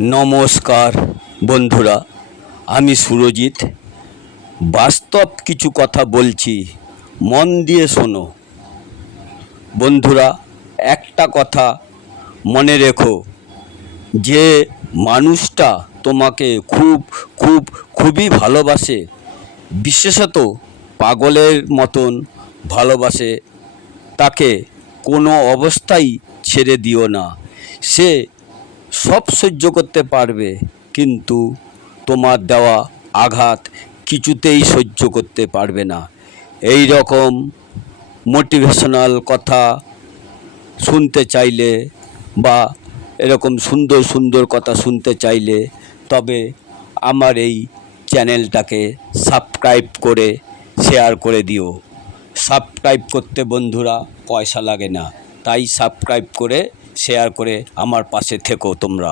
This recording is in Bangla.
নমস্কার বন্ধুরা, আমি সুরজিৎ। বাস্তব কিছু কথা বলছি, মন দিয়ে শোনো। বন্ধুরা, একটা কথা মনে রেখো, যে মানুষটা তোমাকে খুবই ভালোবাসে, বিশেষত পাগলের মতন ভালোবাসে, তাকে কোনো অবস্থায় ছেড়ে দিও না। সে সব সহ্য করতে পারবে, কিন্তু তোমার দেওয়া আঘাত কিছুতেই সহ্য করতে পারবে না। এই রকম মোটিভেশনাল কথা শুনতে চাইলে বা এরকম সুন্দর সুন্দর কথা শুনতে চাইলে তবে আমার এই চ্যানেলটাকে সাবস্ক্রাইব করে শেয়ার করে দিও। সাবস্ক্রাইব করতে বন্ধুরা পয়সা লাগে না, তাই সাবস্ক্রাইব করে শেয়ার করে আমার পাশে থেকো তোমরা।